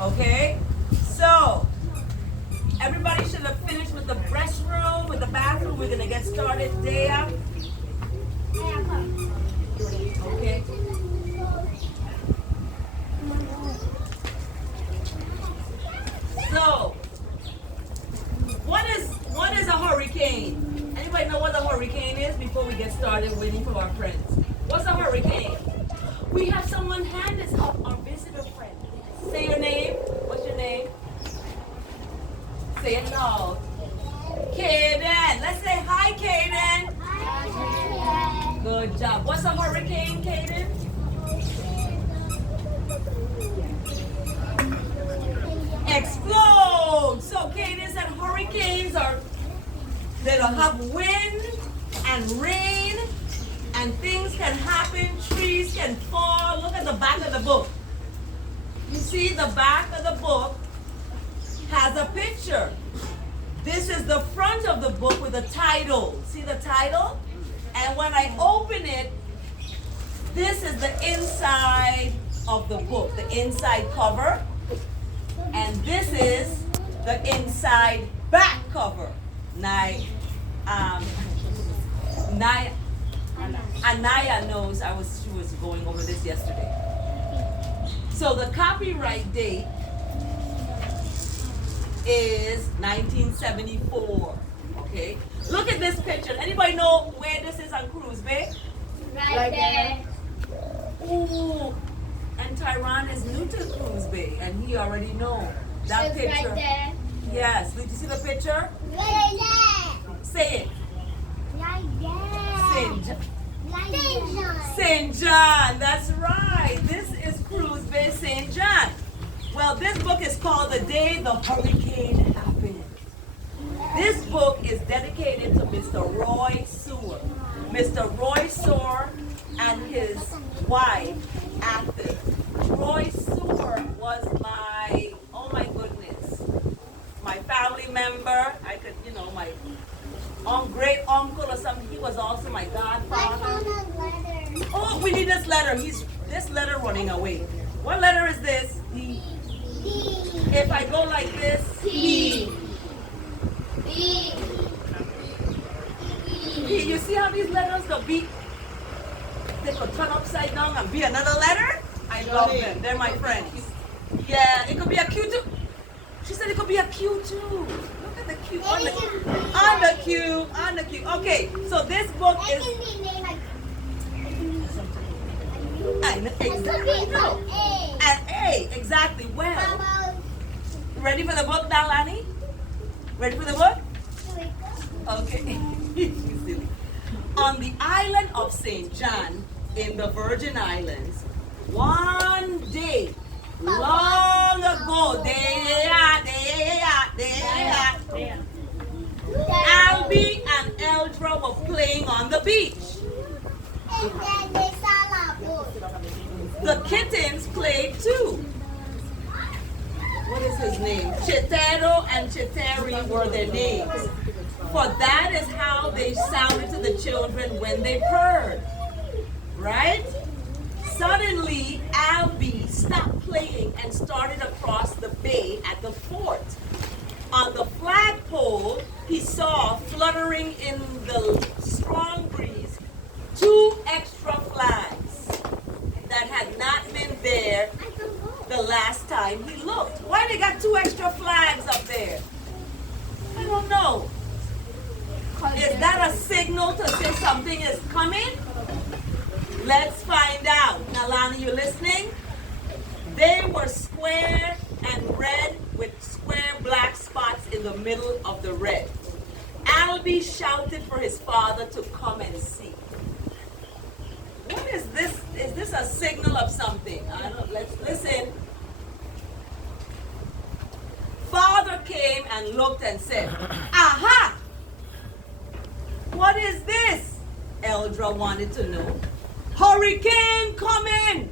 Okay? So, everybody should have finished with the restroom, with the bathroom. We're going to get started. Dea. Okay. So, what is a hurricane? Anybody know what a hurricane is before we get started waiting for our friends? What's a hurricane? We have someone hand us up, our visitor friend. Say your name. What's your name? Say it loud. Kaden. Let's say hi, Kaden. Hi, Kaden. Good job. What's a hurricane, Kaden? Explode. So Kaden said hurricanes are, they'll have wind and rain and things can happen. Trees can fall. Look at the back of the book. You see the back of the book has a picture. This is the front of the book with the title. See the title? And when I open it, this is the inside of the book, the inside cover. And this is the inside back cover. Anaya knows she was going over this yesterday. So the copyright date is 1974. Okay? Look at this picture. Anybody know where this is on Cruise Bay? Right there. Ooh. And Tyron is new to Cruise Bay and he already know that It's picture. right there. Yes. Did you see the picture? Right there. Say it. Right there. St. John. St. John. St. John. That's right. This is Cruise Bay St. John. Well, this book is called The Day the Hurricane Happened. This book is dedicated to Mr. Roy Seward. Mr. Roy Seward and his wife, Athens. Roy Seward was oh my goodness, my family member. I could, my great uncle or something. He was also my godfather. Oh, we need this letter. This letter running away. What letter is this? D. If I go like this, P. P. You see how these letters could be? They could turn upside down and be another letter? I love them. They're my friends. Yeah, it could be a Q too. She said it could be a Q too. Look at the Q. On the Q. Okay, so this book is. Exactly. No. An A. Exactly. Well. Ready for the book now, Lani? Ready for the book? Okay. On the island of St. John in the Virgin Islands, one day, long ago, Albie and Eldra were playing on the beach. The kittens played too. What is his name? Chitero and Chiteri were their names. For that is how they sounded to the children when they purred. Right? Suddenly, Albie stopped playing and started across the bay at the fort. On the flagpole, he saw fluttering in the strong breeze 2 extra flags that had not been there the last time he looked. Why they got 2 extra flags up there? I don't know. Is that a signal to say something is coming? Let's find out. Now, Lana, you listening? They were square and red with square black spots in the middle of the red. Albie shouted for his father to come and see. What is this? Is this a signal of something? Let's listen. Father came and looked and said, "Aha! What is this?" Eldra wanted to know. "Hurricane coming,"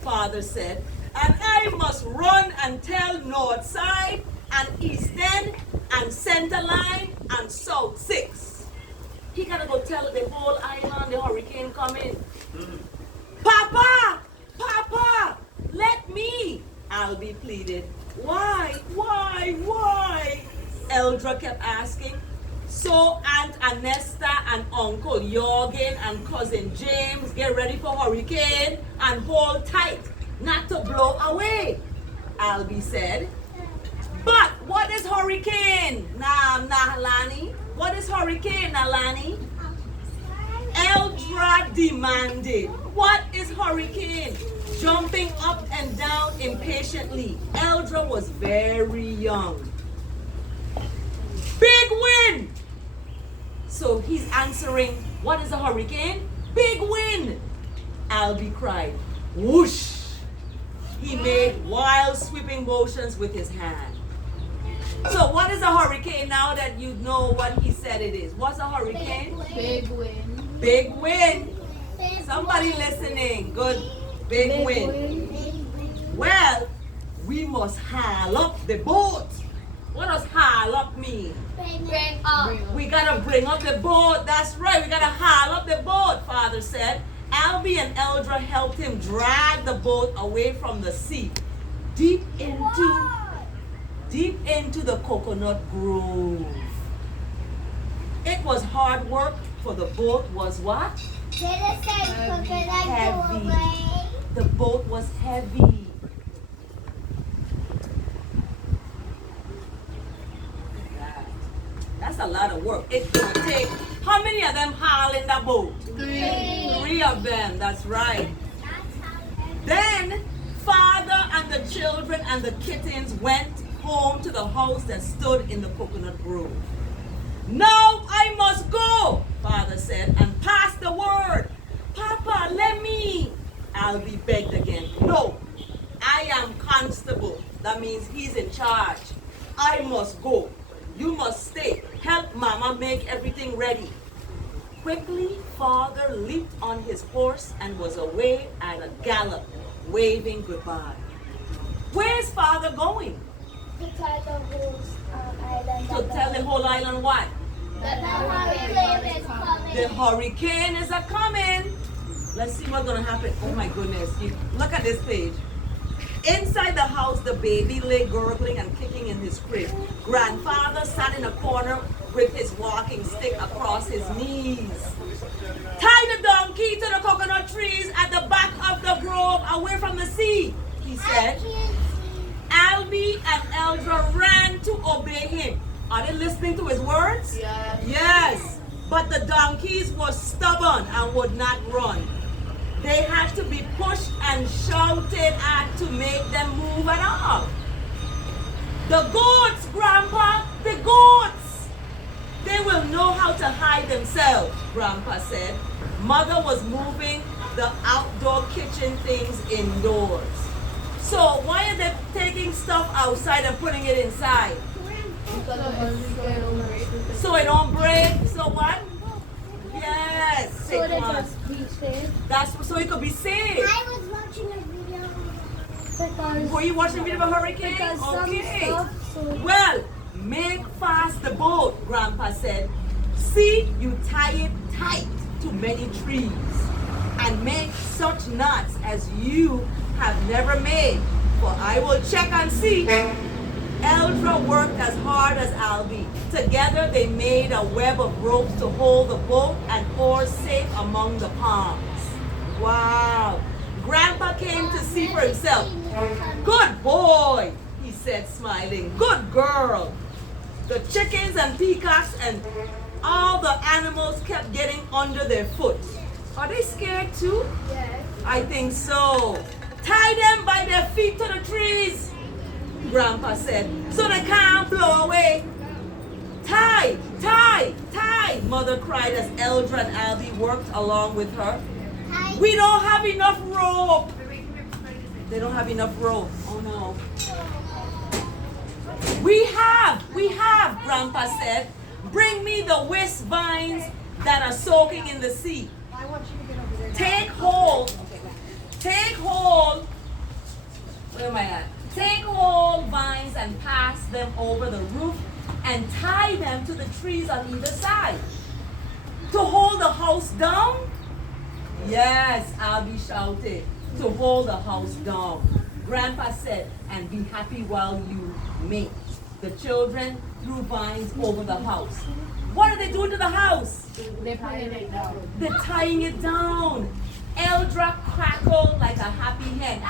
Father said, "and I must run and tell North Side and East End and Center Line and South 6. He gotta go tell the whole island the hurricane coming. Papa! Papa! Let me! Albie pleaded. Why? Why? Eldra kept asking. So Aunt Anesta and Uncle Jorgen and Cousin James get ready for hurricane and hold tight not to blow away, Albie said. But what is hurricane? Lani. What is hurricane, Lani? Eldra demanded. What is hurricane? Jumping up and down impatiently. Eldra was very young. Big wind! So he's answering, what is a hurricane? Big wind! Albie cried. Whoosh! He made wild sweeping motions with his hand. So what is a hurricane now that you know what he said it is? What's a hurricane? Big wind. Big wind. Somebody listening. Good. Big wind. Well, we must haul up the boat. What does haul up mean? Bring up. We gotta bring up the boat. That's right. We gotta haul up the boat, Father said. Albie and Eldra helped him drag the boat away from the sea, deep into the coconut grove. It was hard work, for the boat was what? Did it say coconut go Heavy. away? The boat was heavy. That's a lot of work. It would take, how many of them haul in the boat? Three of them, that's right. Then, Father and the children and the kittens went home to the house that stood in the coconut grove. Now I must go, Father said, and pass the word. Papa, let me. Albie begged again. No, I am constable. That means he's in charge. I must go. You must stay. Help Mama make everything ready. Quickly, Father leaped on his horse and was away at a gallop, waving goodbye. Where's Father going? To tell the whole island. To tell the whole island what? That the hurricane is coming. The hurricane is a coming. Let's see what's gonna happen. Oh my goodness. Look at this page. Inside the house, the baby lay gurgling and kicking in his crib. Grandfather sat in a corner with his walking stick across his knees. Tie the donkey to the coconut trees at the back of the grove away from the sea, he said. Albie and Eldra ran to obey him. Are they listening to his words? Yes. Yes. But the donkeys were stubborn and would not run. They had to be pushed and shouted at to make them move at all. The goats, Grandpa, the goats. They will know how to hide themselves, Grandpa said. Mother was moving the outdoor kitchen things indoors. So why are they taking stuff outside and putting it inside? So it don't break. So what? Yes. So they Saquon. just be safe. That's so it could be safe. I was watching a video because Were you watching a video of a hurricane? because Okay. some stuff. So Well, make fast the boat, Grandpa said. See, you tie it tight to many trees and make such knots as you have never made. For I will check and see. Eldra worked as hard as Albie. Together they made a web of ropes to hold the boat and oars safe among the palms. Wow. Grandpa came to see for himself. Good boy, he said, smiling. Good girl. The chickens and peacocks and all the animals kept getting under their foot. Are they scared too? yes. I think so. Tie them by their feet to the trees, Grandpa said, so they can't blow away. Tie, tie, tie, Mother cried as Eldra and Albie worked along with her. We don't have enough rope. They don't have enough rope. Oh no. We have, Grandpa said. Bring me the whisk vines that are soaking in the sea. Take hold. Where am I at? Take hold vines and pass them over the roof and tie them to the trees on either side. To hold the house down? Yes, Albie shouted. To hold the house down. Grandpa said, and be happy while you may. The children threw vines over the house. What are they doing to the house? They're tying it down. They're tying it down. Eldra crackled like a happy hen.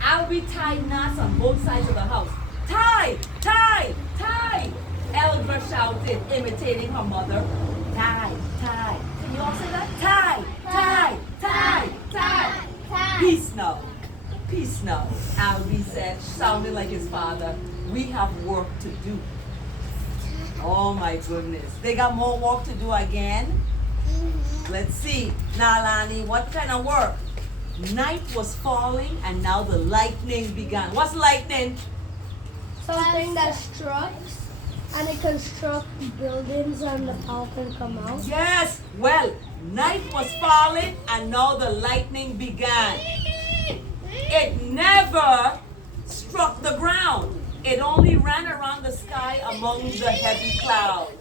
Albie tied knots on both sides of the house. Tie, tie, tie. Eldra shouted, imitating her mother. Tie, tie. Can you all say that? Tie, tie, tie, tie. Peace now. Peace now, Albie said, sounding like his father. We have work to do. Oh my goodness. They got more work to do again? Let's see. Now, Lani, what kind of work? Night was falling and now the lightning began. What's lightning? Something that strikes and it can struck buildings and the power can come out. Yes. Well, night was falling and now the lightning began. It never struck the ground. It only ran around the sky among the heavy clouds.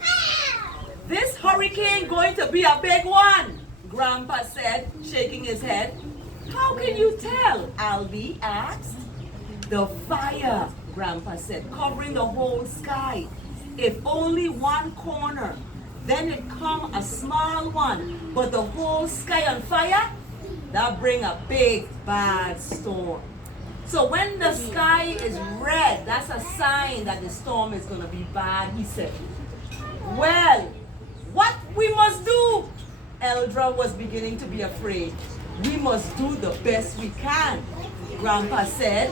This hurricane going to be a big one, Grandpa said, shaking his head. How can you tell? Albie asked. The fire, Grandpa said, covering the whole sky. If only one corner, then it come a small one, but the whole sky on fire, that bring a big bad storm. So when the sky is red, that's a sign that the storm is going to be bad, he said. Well, what we must do? Eldra was beginning to be afraid. We must do the best we can, Grandpa said.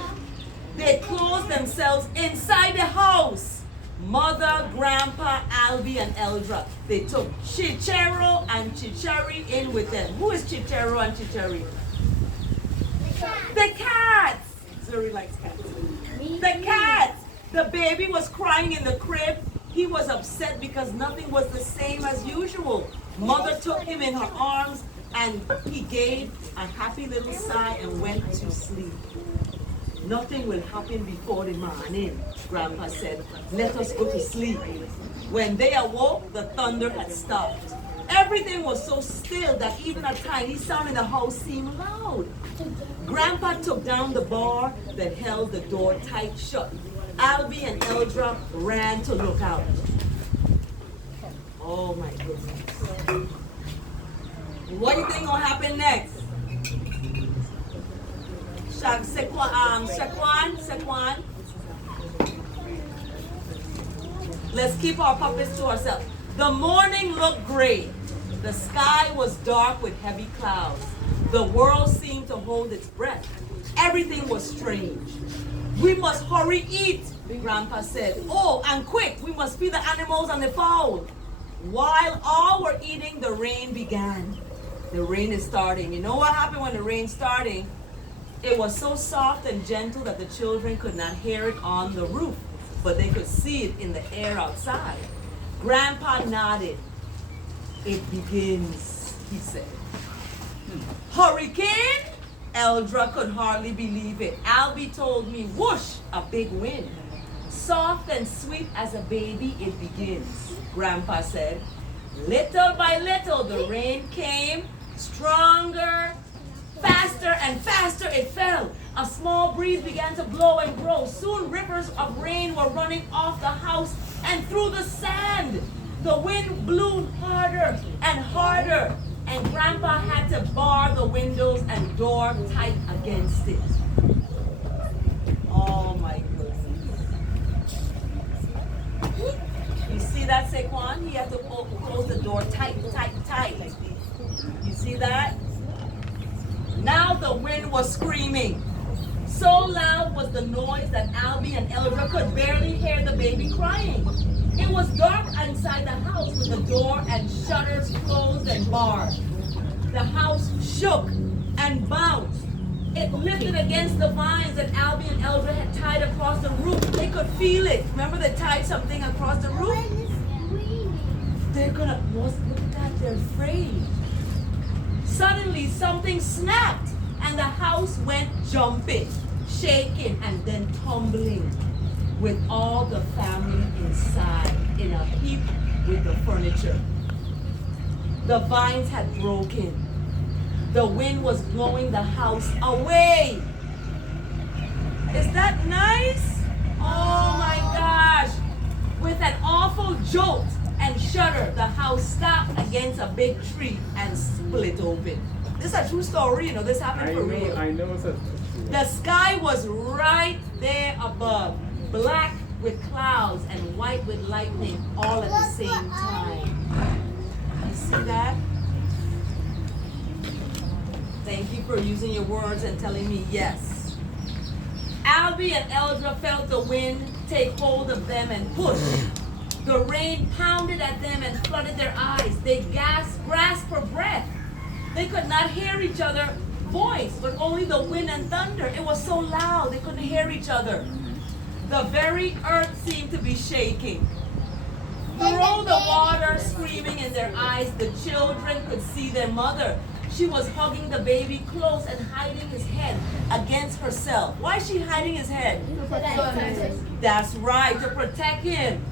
They closed themselves inside the house. Mother, Grandpa, Albie, and Eldra. They took Chichero and Chicheri in with them. Who is Chichero and Chicheri? The cats. Zuri likes cats. The cats. The baby was crying in the crib. He was upset because nothing was the same as usual. Mother took him in her arms and he gave a happy little sigh and went to sleep. Nothing will happen before the morning, Grandpa said. Let us go to sleep. When they awoke, the thunder had stopped. Everything was so still that even a tiny sound in the house seemed loud. Grandpa took down the bar that held the door tight shut. Albie and Eldra ran to look out. Oh my goodness. What do you think gonna happen next? Shaquan. Let's keep our puppets to ourselves. The morning looked gray. The sky was dark with heavy clouds. The world seemed to hold its breath. Everything was strange. We must hurry eat, Grandpa said. Oh, and quick, we must feed the animals on the fowl. While all were eating, the rain began. The rain is starting. You know what happened when the rain's starting? It was so soft and gentle that the children could not hear it on the roof, but they could see it in the air outside. Grandpa nodded. It begins, he said. Hurricane? Eldra could hardly believe it. Albie told me, whoosh, a big wind. Soft and sweet as a baby, it begins, Grandpa said. Little by little, the rain came, stronger, faster and faster it fell. A small breeze began to blow and grow. Soon rivers of rain were running off the house and through the sand. The wind blew harder and harder, and Grandpa had to bar the windows and door tight against it. Oh my goodness. You see that, Saquon? He had to close the door tight. You see that? Now the wind was screaming. So loud was the noise that Albie and Eldra could barely hear the baby crying. It was dark inside the house with the door and shutters closed and barred. The house shook and bounced. It lifted against the vines that Albie and Eldra had tied across the roof. They could feel it. Remember they tied something across the roof? They're gonna, look at that, they're afraid. Suddenly something snapped and the house went jumping, shaking, and then tumbling with all the family inside in a heap with the furniture. The vines had broken. The wind was blowing the house away. Is that nice? Oh my gosh. With an awful jolt and shudder, the house stopped against a big tree and split open. This is a true story, you know, this happened for real. I know it's a The sky was right there above, black with clouds and white with lightning all at the same time. You see that? Thank you for using your words and telling me yes. Albie and Eldra felt the wind take hold of them and push. The rain pounded at them and flooded their eyes. They grasped for breath. They could not hear each other's voice, but only the wind and thunder. It was so loud they couldn't hear each other. The very earth seemed to be shaking. Through the water screaming in their eyes, the children could see their mother. She was hugging the baby close and hiding his head against herself. Why is she hiding his head? That's right, to protect him.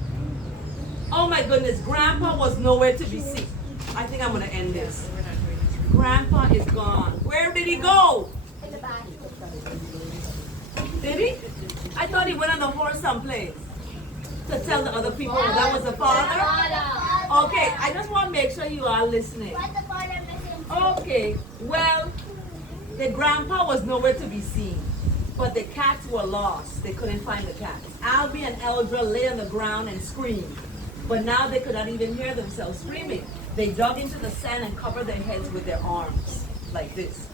Oh my goodness, Grandpa was nowhere to be seen. I think I'm going to end this. Grandpa is gone. Where did he go? In the back. Did he? I thought he went on the horse someplace to tell the other people that was the father. Okay, I just want to make sure you are listening. Okay, well, the grandpa was nowhere to be seen, but the cats were lost. They couldn't find the cats. Albie and Eldra lay on the ground and screamed, but now they could not even hear themselves screaming. They dug into the sand and covered their heads with their arms, like this,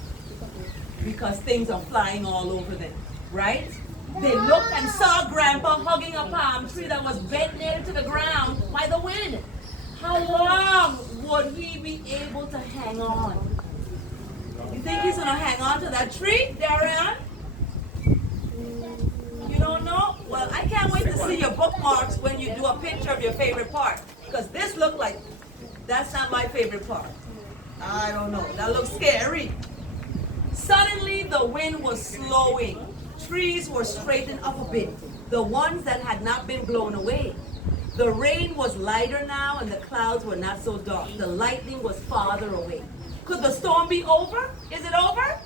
because things are flying all over them, right? They looked and saw Grandpa hugging a palm tree that was bent near to the ground by the wind. How long would he be able to hang on? You think he's going to hang on to that tree, Darian? You don't know? Well, I can't wait to see your bookmarks when you do a picture of your favorite part. Because this looked like, that's not my favorite part. I don't know. That looks scary. Suddenly, the wind was slowing. Trees were straightened up a bit, the ones that had not been blown away. The rain was lighter now and the clouds were not so dark. The lightning was farther away. Could the storm be over? Is it over?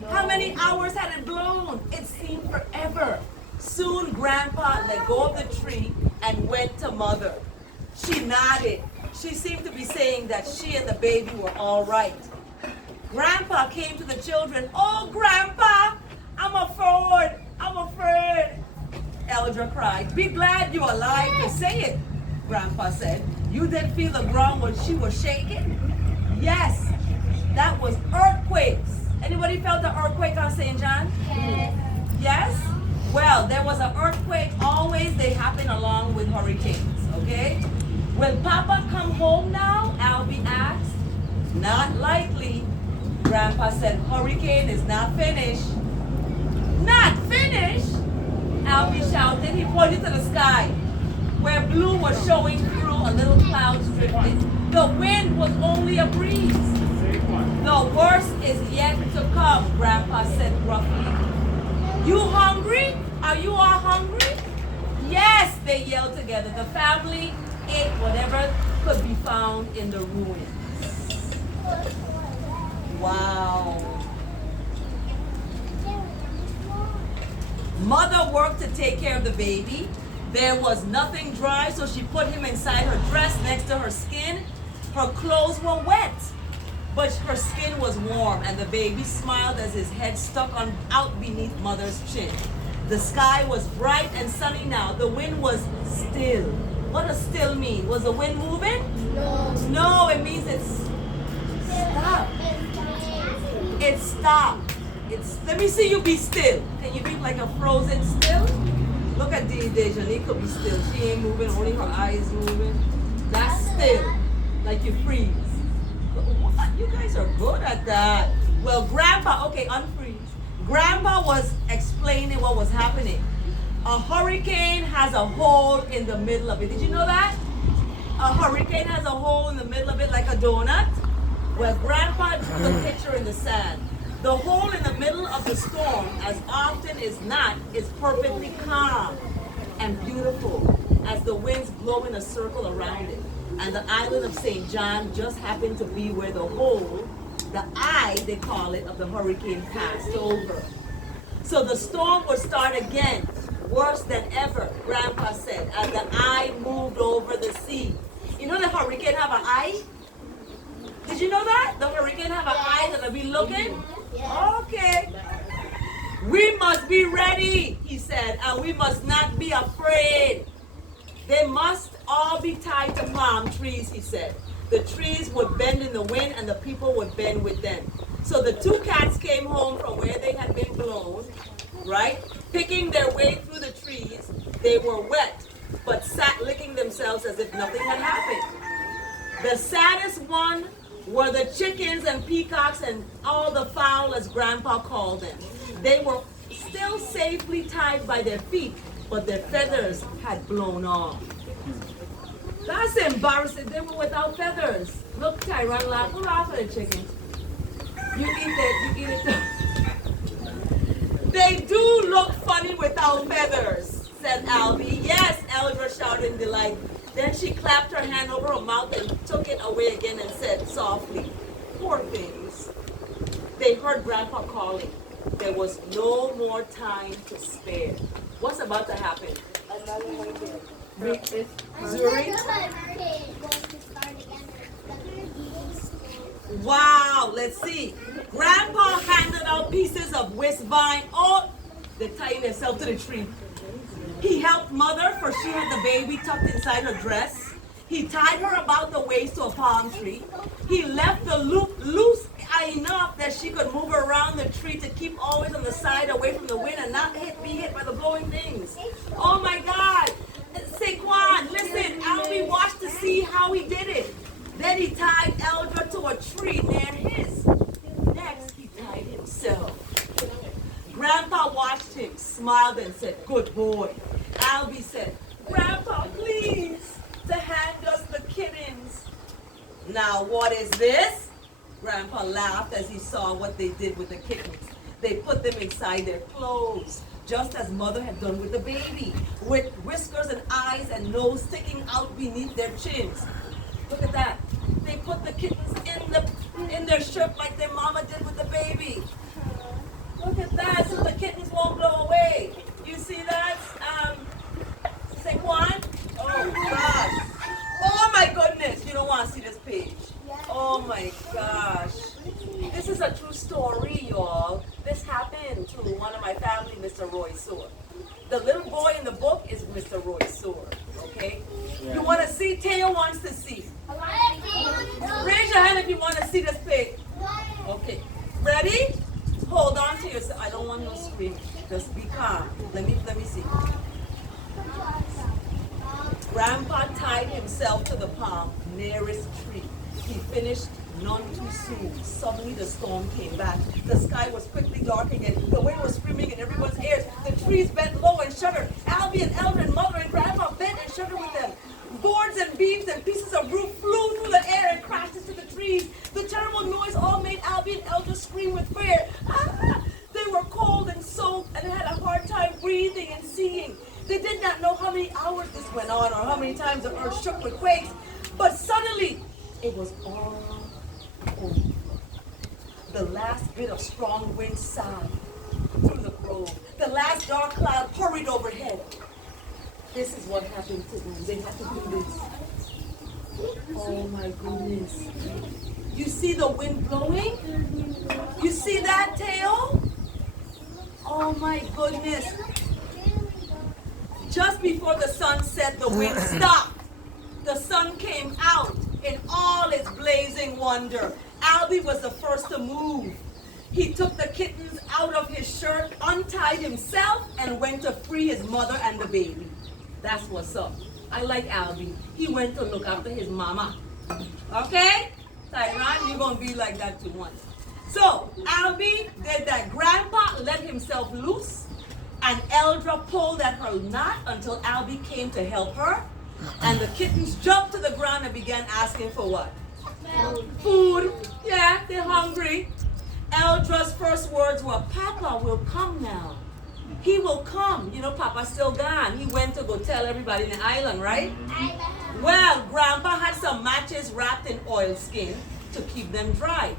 No. How many hours had it blown? It seemed forever. Soon Grandpa let go of the tree and went to Mother. She nodded. She seemed to be saying that she and the baby were all right. Grandpa came to the children. Oh, Grandpa, I'm afraid. I'm afraid. Eldra cried. Be glad you're alive to say it, Grandpa said. You didn't feel the ground when she was shaking? Yes, that was earthquakes. Anybody felt the earthquake on St. John? Yes. Yes? Well, there was an earthquake. Always they happen along with hurricanes, okay? Will Papa come home now? Albie asked. Not likely. Grandpa said, hurricane is not finished. Not finished? Albie shouted. He pointed to the sky, where blue was showing through a little cloud drifting. The wind was only a breeze. The worst is yet to come, Grandpa said gruffly. You hungry? Are you all hungry? Yes, they yelled together. The family ate whatever could be found in the ruins. Wow. Mother worked to take care of the baby. There was nothing dry, so she put him inside her dress next to her skin. Her clothes were wet, but her skin was warm, and the baby smiled as his head stuck out beneath Mother's chin. The sky was bright and sunny now. The wind was still. What does still mean? Was the wind moving? No. No, it means it's stopped. It stopped. Let me see you be still. Can you be like a frozen still? Look at Dejani could be still. She ain't moving, only her eyes moving. That's still, like you freeze. What? You guys are good at that. Well, Grandpa, okay, unfreeze. Grandpa was explaining what was happening. A hurricane has a hole in the middle of it. Did you know that? A hurricane has a hole in the middle of it like a donut. Well, Grandpa drew the picture in the sand. The hole in the middle of the storm, as often as not, is perfectly calm and beautiful as the winds blow in a circle around it. And the island of St. John just happened to be where the hole, the eye, they call it, of the hurricane passed over. So the storm would start again, worse than ever, Grandpa said, as the eye moved over the sea. You know the hurricane have an eye? Did you know that? The hurricane have an eye that'll be looking? Okay. We must be ready, he said, and we must not be afraid. They must all be tied to palm trees, he said. The trees would bend in the wind and the people would bend with them. So the two cats came home from where they had been blown, right? Picking their way through the trees. They were wet, but sat licking themselves as if nothing had happened. The saddest one were the chickens and peacocks and all the fowl, as Grandpa called them. They were still safely tied by their feet, but their feathers had blown off. That's embarrassing. They were without feathers. Look, Tyron, laugh. Who laugh at the chickens? You eat it. You eat it. They do look funny without feathers, said Albie. Yes, Eldra shouted in delight. Then she clapped her hand over her mouth and took it away again and said softly, poor things. They heard Grandpa calling. There was no more time to spare. What's about to happen? Zuri? Wow, let's see. Grandpa handed out pieces of whisk vine. Oh, they're tying themselves to the tree. He helped Mother, for she had the baby tucked inside her dress. He tied her about the waist to a palm tree. He left the loop loose enough that she could move around the tree to keep always on the side away from the wind and not be hit by the blowing things. Oh my God. Saquon, listen, Albie watched to see how he did it. Then he tied Eldra to a tree near his. Next, he tied himself. Grandpa watched him, smiled and said, good boy. Albie said, Grandpa, please, to hand us the kittens. Now, what is this? Grandpa laughed as he saw what they did with the kittens. They put them inside their clothes, just as Mother had done with the baby, with whiskers and eyes and nose sticking out beneath their chins. Look at that. They put the kittens in their shirt like their mama did with the baby. Look at that, so the kittens won't blow away. You see that, Saquon? Oh, gosh. Oh, my goodness. You don't want to see this page. Oh, my gosh. This is a true story, y'all. This happened to one of my family, Mr. Roy Soar. The little boy in the book is Mr. Roy Soar, okay? You want to see? Teo wants to see. Raise your hand if you want to see this page. Okay. Ready? Hold on to yourself. I don't want no screaming. Just be calm. Let me see. Grandpa tied himself to the palm nearest tree. He finished none too soon. Suddenly the storm came back. The sky was quickly darkening and the wind was screaming in everyone's ears. The trees bent low and shuddered. Albie and Elder and Mother and Grandpa bent and shuddered with them. Boards and beams and pieces of roof flew through the air and crashed into the trees. The terrible noise all made Albie and Elder scream with fear. Ah! They were cold and soaked and had a hard time breathing and seeing. They did not know how many hours this went on or how many times the earth shook with quakes. But suddenly, it was all over. The last bit of strong wind sighed through the grove. The last dark cloud hurried overhead. This is what happened to them. They had to do this. Oh my goodness. You see the wind blowing? You see that, Teo? Oh my goodness. Just before the sun set, the wind stopped. The sun came out in all its blazing wonder. Albie was the first to move. He took the kittens out of his shirt, untied himself, and went to free his mother and the baby. That's what's up. I like Albie. He went to look after his mama. Okay? Tyron, you're going to be like that too once. So, Albie did that. Grandpa let himself loose, and Eldra pulled at her knot until Albie came to help her. And the kittens jumped to the ground and began asking for what? Food. Yeah, they're hungry. Eldra's first words were, Papa will come now. He will come. You know, Papa's still gone. He went to go tell everybody in the island, right? Well, Grandpa had some matches wrapped in oilskin to keep them dry.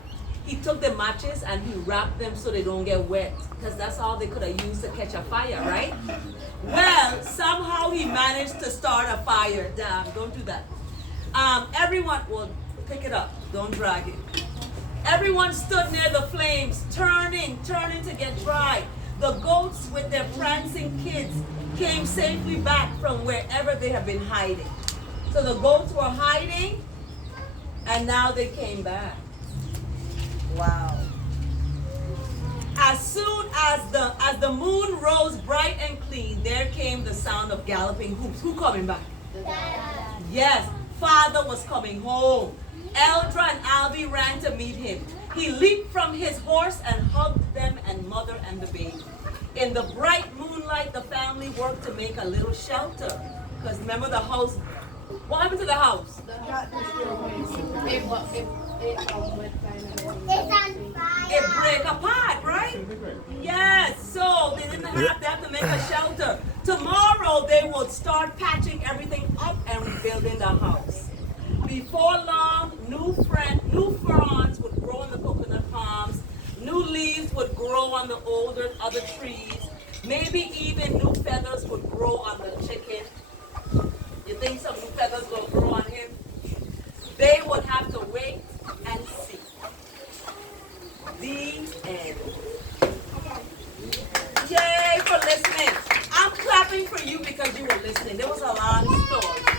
He took the matches and he wrapped them so they don't get wet, because that's all they could have used to catch a fire, right? Well, somehow he managed to start a fire. Damn, don't do that. Everyone, well, pick it up, don't drag it. Everyone stood near the flames, turning to get dry. The goats with their prancing kids came safely back from wherever they had been hiding. So the goats were hiding, and now they came back. Wow. As soon as the moon rose bright and clean, there came the sound of galloping hooves. Who coming back? Dad. Yes, father was coming home. Eldra and Albie ran to meet him. He leaped from his horse and hugged them and mother and the baby. In the bright moonlight, the family worked to make a little shelter. Because remember the house, what happened to the house? It break apart, right? Yes, so they have to make a shelter. Tomorrow they would start patching everything up and rebuilding the house. Before long, new fronds would grow on the coconut palms. New leaves would grow on the other trees. Maybe even new feathers would grow on the chicken. You think some new feathers will grow on him? They would have to wait and see. The end. Yay for listening. I'm clapping for you because you were listening. There was a long story.